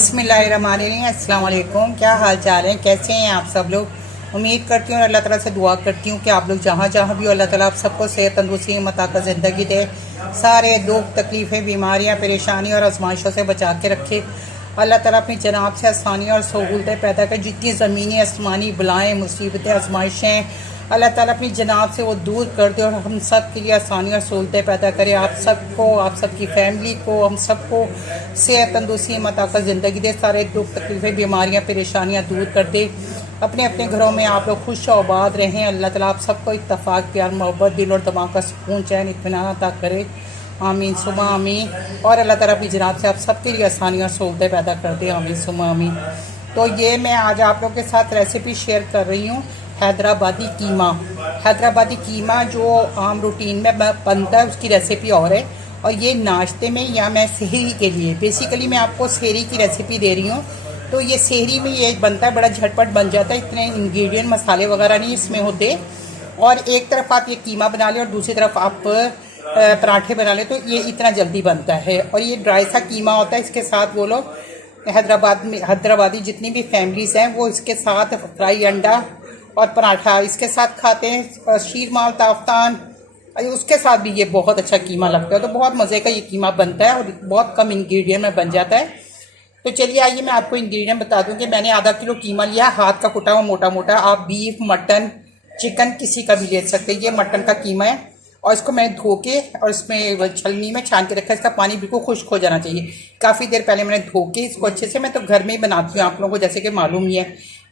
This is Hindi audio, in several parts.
बिस्मिल्लाहिर्रहमानिर्रहीम। अस्सलाम वालेकुम। क्या हाल चाल है, कैसे हैं आप सब लोग। उम्मीद करती हूँ और अल्लाह ताला से दुआ करती हूँ कि आप लोग जहाँ जहाँ भी हो अल्लाह ताला आप सबको सेहत तंदुरुस्ती अता ज़िंदगी दे, सारे दुख तकलीफ़ें बीमारियाँ परेशानी और आजमाइशों से बचा के रखे। अल्लाह ताला अपनी जनाब से आसानियाँ और सहूलतें पैदा कर, जितनी ज़मीनी आसमानी बलाएँ मुसीबतें आजमाइशें अल्लाह ताला अपनी जनाब से वो दूर कर दे और हम सब के लिए आसानी और सहूलतें पैदा करे। आप सबको, आप सबकी फैमिली को, हम सबको सेहत तंदुरुस्ती अता ज़िंदगी दे, सारे दुख तकलीफ़ें बीमारियाँ परेशानियाँ दूर कर दे। अपने अपने घरों में आप लोग खुश आबाद रहें। अल्लाह ताला आप सबको इत्तफाक प्यार मोहब्बत दिल और दिमाग का सुकून चैन इत्मीनान अता करे। आमीन सुमा आमीन। और अल्लाह ताला अपनी जनाब से आप सबके लिए आसानी और सहूलतें पैदा कर दे। आमीन सुमा आमीन। तो ये मैं आज आप लोग के साथ रेसिपी शेयर कर रही हूँ, हैदराबादी कीमा। हैदराबादी कीमा जो आम रूटीन में बनता है उसकी रेसिपी और है, और ये नाश्ते में या मैं सहरी के लिए, बेसिकली मैं आपको सहरी की रेसिपी दे रही हूँ। तो ये सहरी में ये बनता है, बड़ा झटपट बन जाता है, इतने इंग्रेडिएंट मसाले वगैरह नहीं इसमें होते। और एक तरफ आप ये कीमा बना लें और दूसरी तरफ आप पराठे बना लें, तो ये इतना जल्दी बनता है। और ये ड्राई सा कीमा होता है। इसके साथ वो लोग हैदराबादी जितनी भी फैमिलीज़ हैं वो इसके साथ फ्राई अंडा और पराठा इसके साथ खाते हैं, शीर माल ताफ्तान, उसके साथ भी ये बहुत अच्छा कीमा लगता है। तो बहुत मज़े का ये कीमा बनता है और बहुत कम इंग्रेडिएंट में बन जाता है। तो चलिए आइए मैं आपको इंग्रेडिएंट बता दूं कि मैंने आधा किलो कीमा लिया, हाथ का कुटा हुआ मोटा मोटा। आप बीफ, मटन, चिकन किसी का भी ले सकते हैं। ये मटन का कीमा है और इसको मैंने धो के और इसमें छलनी में छान के रखा है। इसका पानी बिल्कुल खुश्क हो जाना चाहिए। काफ़ी देर पहले मैंने धो के इसको अच्छे से, मैं तो घर में ही बनाती हूँ, आप लोगों को जैसे कि मालूम ही है,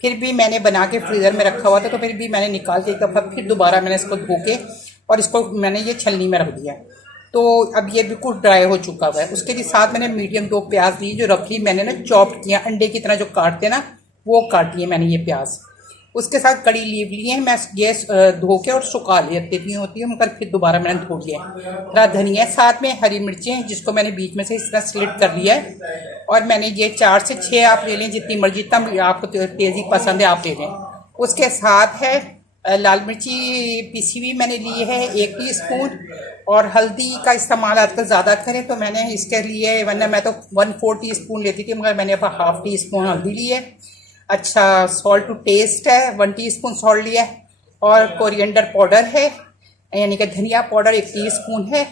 फिर भी मैंने बना के फ्रीज़र में रखा हुआ था, तो फिर भी मैंने निकाल के एक दफ़ा फिर दोबारा मैंने इसको धो के और इसको मैंने ये छलनी में रख दिया। तो अब ये बिल्कुल ड्राई हो चुका हुआ है। उसके लिए साथ मैंने मीडियम 2 प्याज ली, जो रफली मैंने ना चॉप किया, अंडे की तरह जो काटते हैं ना वो काटी है मैंने ये प्याज। उसके साथ कड़ी लीव लिए हैं, मैं ये धो के और सुखा लिया, इतनी होती है, मगर फिर दोबारा मैंने धो लिया। थोड़ा धनिया, साथ में हरी मिर्चें जिसको मैंने बीच में से इस तरह स्लिट कर लिया है। और मैंने ये 4 से 6 आप ले लें, जितनी मर्जी, जितना आपको तेज़ी पसंद है आप ले लें। उसके साथ है लाल मिर्ची पिसी हुई मैंने ली है 1 टीस्पून। और हल्दी का इस्तेमाल आजकल ज़्यादा करें तो मैंने इसके लिए, वरना मैं तो 1/4 टीस्पून लेती थी, मगर मैंने अब ½ टीस्पून हल्दी ली है। अच्छा, सॉल्ट टू टेस्ट है, 1 टीस्पून सॉल्ट लिया है। और कोरिएंडर पाउडर है, यानी कि धनिया पाउडर 1 टीस्पून है।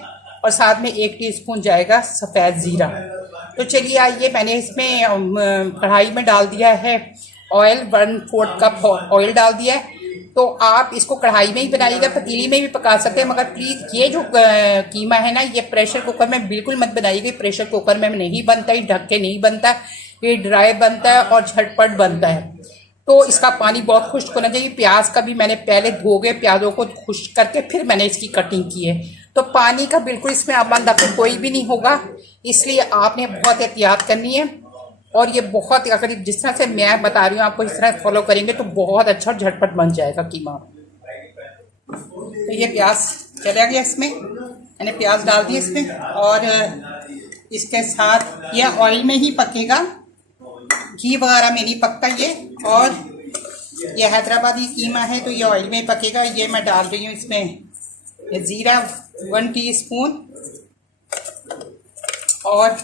और साथ में 1 टीस्पून जाएगा सफ़ेद ज़ीरा। तो चलिए आइए, मैंने इसमें कढ़ाई में डाल दिया है ऑयल, 1/4 कप ऑयल डाल दिया है। तो आप इसको कढ़ाई में ही बनाइएगा, पतीली में भी पका सकते हैं, मगर प्लीज़ ये जो कीमा है ना, ये प्रेशर कुकर में बिल्कुल मत बनाइएगा। प्रेशर कुकर में नहीं बनता, ये ढक के नहीं बनता, ये ड्राई बनता है और झटपट बनता है। तो इसका पानी बहुत खुश्क होना चाहिए। प्याज का भी मैंने पहले धो के प्याजों को खुश्क करके फिर मैंने इसकी कटिंग की है। तो पानी का बिल्कुल इसमें आमदा कोई भी नहीं होगा, इसलिए आपने बहुत एहतियात करनी है। और ये बहुत, अगर जिस तरह से मैं बता रही हूँ आपको इस तरह फॉलो करेंगे तो बहुत अच्छा और झटपट बन जाएगा कीमा। तो ये प्याज चला गया, इसमें मैंने प्याज डाल दिया इसमें, और इसके साथ ये ऑयल में ही पकेगा, घी वगैरह में नहीं पकता ये। और ये हैदराबादी कीमा है तो ये ऑयल में ही पकेगा। ये मैं डाल रही हूँ इसमें ज़ीरा 1 टीस्पून। और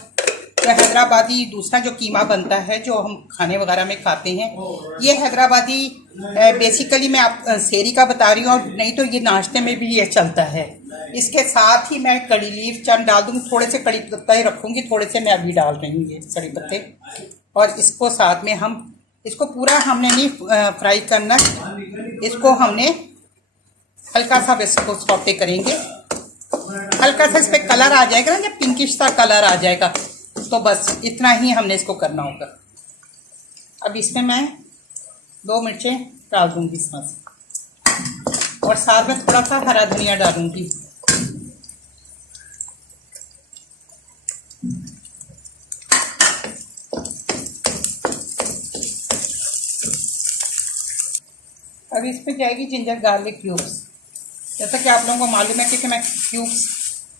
हैदराबादी दूसरा जो कीमा बनता है जो हम खाने वगैरह में खाते हैं, ये हैदराबादी बेसिकली मैं आप सेरी का बता रही हूँ, और नहीं तो ये नाश्ते में भी ये चलता है। इसके साथ ही मैं कड़ी लीफ चंद डाल दूँगी, थोड़े से कड़ी पत्ता ही रखूँगी, थोड़े से मैं अभी डाल रही हूँ ये कड़ी पत्ते। और इसको साथ में हम इसको पूरा हमने नहीं फ्राई करना, इसको हमने हल्का सा इसको सौते करेंगे। हल्का सा इस पर कलर आ जाएगा ना, जब पिंकिश सा कलर आ जाएगा, तो बस इतना ही हमने इसको करना होगा। अब इसमें मैं 2 मिर्चें डाल दूंगी इसमें से, और साथ में थोड़ा सा हरा धनिया डालूंगी। अब इसमें जाएगी जिंजर गार्लिक क्यूब्स। जैसा कि आप लोगों को मालूम है कि मैं क्यूब्स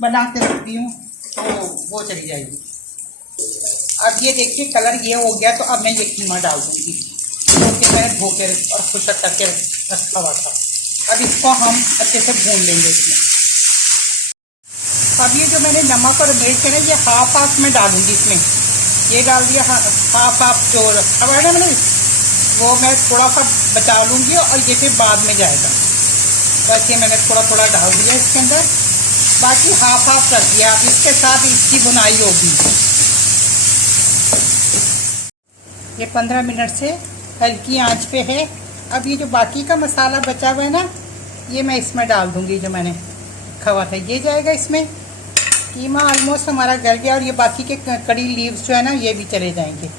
बना के रखती हूँ, तो वो चली जाएगी। अब ये देखिए कलर ये हो गया, तो अब मैं ये कीमा डाल दूँगी, क्योंकि मैंने धो के और खुशक करके रखा हुआ था। अब इसको हम अच्छे से भून लेंगे इसमें। अब ये जो मैंने नमक और मिर्च है ना, ये हाफ में डालूंगी इसमें। ये डाल दिया हाफ जो रखा हुआ है ना मैंने, वो मैं थोड़ा सा बचा लूँगी और ये फिर बाद में जाएगा। बस ये मैंने थोड़ा थोड़ा डाल दिया इसके अंदर, बाकी हाफ कर दिया। आप इसके साथ इसकी बुनाई होगी। ये 15 मिनट से हल्की आंच पे है। अब ये जो बाकी का मसाला बचा हुआ है ना, ये मैं इसमें डाल दूँगी। जो मैंने रखा हुआ था ये जाएगा इसमें। कीमा ऑलमोस्ट हमारा गल गया और ये बाकी के कड़ी लीव्स जो है ना ये भी चले जाएंगे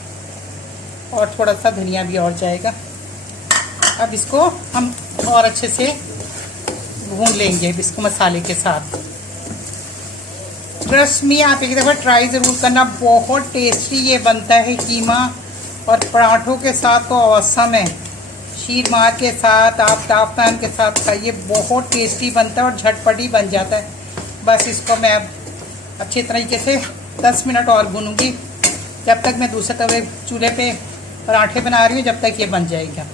और थोड़ा सा धनिया भी और जाएगा। अब इसको हम और अच्छे से भून लेंगे इसको मसाले के साथ। ट्रस्ट मी, आप एक दफ़ा ट्राई ज़रूर करना, बहुत टेस्टी ये बनता है कीमा। और पराठों के साथ तो औसम है, शीर मार के साथ, आप ताफ्तान के साथ खाइए, बहुत टेस्टी बनता है और झटपट ही बन जाता है। बस इसको मैं अच्छे तरीके से 10 मिनट और भूनूंगी, जब तक मैं दूसरे तवे चूल्हे पे पराठे बना रही हूँ, जब तक ये बन जाएगा।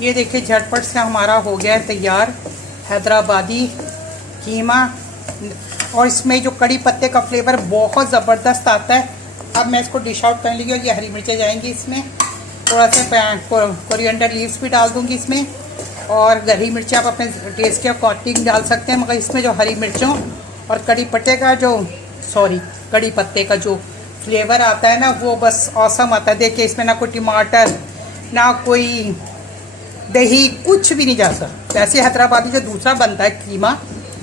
ये देखिए झटपट से हमारा हो गया है तैयार हैदराबादी कीमा। और इसमें जो कड़ी पत्ते का फ्लेवर बहुत ज़बरदस्त आता है। अब मैं इसको डिश आउट करने लगी और ये हरी मिर्चें जाएंगी इसमें, थोड़ा सा कोरिएंडर लीव्स भी डाल दूँगी इसमें। और हरी मिर्चें आप अपने टेस्ट के अकॉर्डिंग डाल सकते हैं, मगर इसमें जो हरी मिर्चों और कड़ी पत्ते का जो फ्लेवर आता है ना, वो बस औसम आता है। देखिए इसमें ना कोई टमाटर, ना कोई दही, कुछ भी नहीं जाता। वैसे हैदराबादी जो दूसरा बनता है कीमा,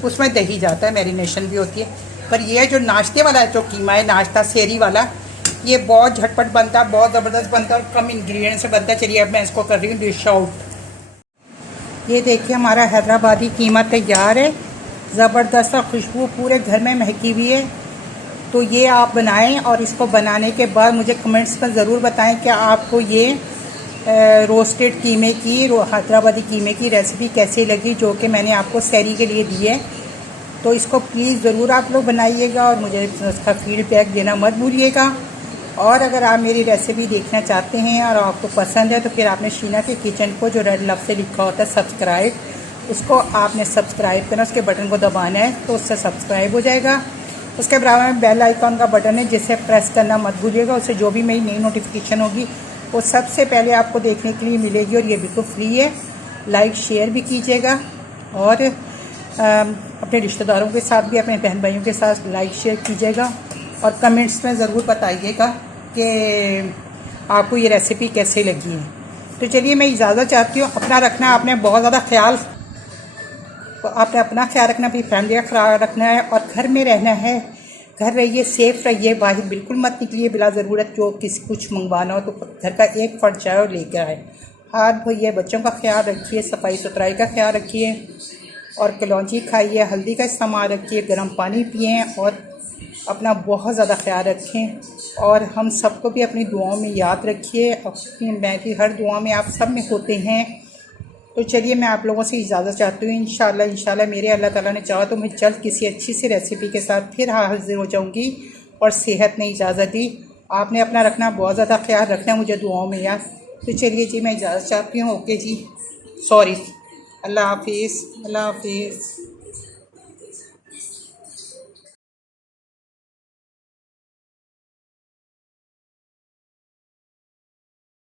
उसमें दही जाता है, मैरिनेशन भी होती है। पर ये जो नाश्ते वाला जो कीमा है, नाश्ता सेरी वाला, ये बहुत झटपट बनता है, बहुत ज़बरदस्त बनता है और कम इंग्रेडिएंट से बनता है। चलिए अब मैं इसको कर रही हूँ डिश आउट। ये देखिए हमारा हैदराबादी कीमा तैयार है। ज़बरदस्त खुशबू पूरे घर में महकी हुई है। तो ये आप बनाएं और इसको बनाने के बाद मुझे कमेंट्स में ज़रूर बताएं कि आपको ये रोस्टेड कीमे की, हैदराबादी कीमे की रेसिपी कैसी लगी, जो कि मैंने आपको सैरी के लिए दी है। तो इसको प्लीज़ ज़रूर आप लोग बनाइएगा और मुझे उसका फीडबैक देना मत भूलिएगा। और अगर आप मेरी रेसिपी देखना चाहते हैं और आपको पसंद है, तो फिर आपने शीना के किचन को जो रेड लव से लिखा होता है सब्सक्राइब, उसको आपने सब्सक्राइब करना, उसके बटन को दबाना है तो उससे सब्सक्राइब हो जाएगा। उसके बराबर में बेल आइकॉन का बटन है, जिसे प्रेस करना मत भूलिएगा। उससे जो भी मेरी नई नोटिफिकेशन होगी वो सबसे पहले आपको देखने के लिए मिलेगी। और ये बिल्कुल फ्री है। लाइक शेयर भी कीजिएगा और अपने रिश्तेदारों के साथ भी, अपने बहन भाइयों के साथ लाइक शेयर कीजिएगा। और कमेंट्स में ज़रूर बताइएगा कि आपको ये रेसिपी कैसे लगी है। तो चलिए मैं इजाज़त चाहती हूँ। अपना रखना, आपने बहुत ज़्यादा ख्याल, आपने अपना ख्याल रखना, अपनी फैमिली का ख्याल रखना है और घर में रहना है। घर रहिए, सेफ़ रहिए, बाहर बिल्कुल मत निकलिए बिला ज़रूरत। जो किसी कुछ मंगवाना हो तो घर का एक फर्द जाए और लेकर आए। हाथ धोइए, बच्चों का ख्याल रखिए, सफाई सुथराई का ख्याल रखिए और कलौंजी खाइए, हल्दी का इस्तेमाल रखिए, गर्म पानी पिएँ और अपना बहुत ज़्यादा ख्याल रखें। और हम सबको भी अपनी दुआओं में याद रखिए। अपनी मैं की हर दुआ में आप सब में होते हैं। तो चलिए मैं आप लोगों से इजाज़त चाहती हूँ। इंशाल्लाह मेरे अल्लाह ताला ने चाहा तो मैं जल्द किसी अच्छी सी रेसिपी के साथ फिर हाजिर हो जाऊँगी। और सेहत ने इजाज़त दी। आपने अपना रखना, बहुत ज़्यादा ख्याल रखना, मुझे दुआओं में याद। तो चलिए जी मैं इजाज़त चाहती हूँ। ओके जी, सॉरी, अल्लाह हाफिज़, अल्लाह हाफिज़।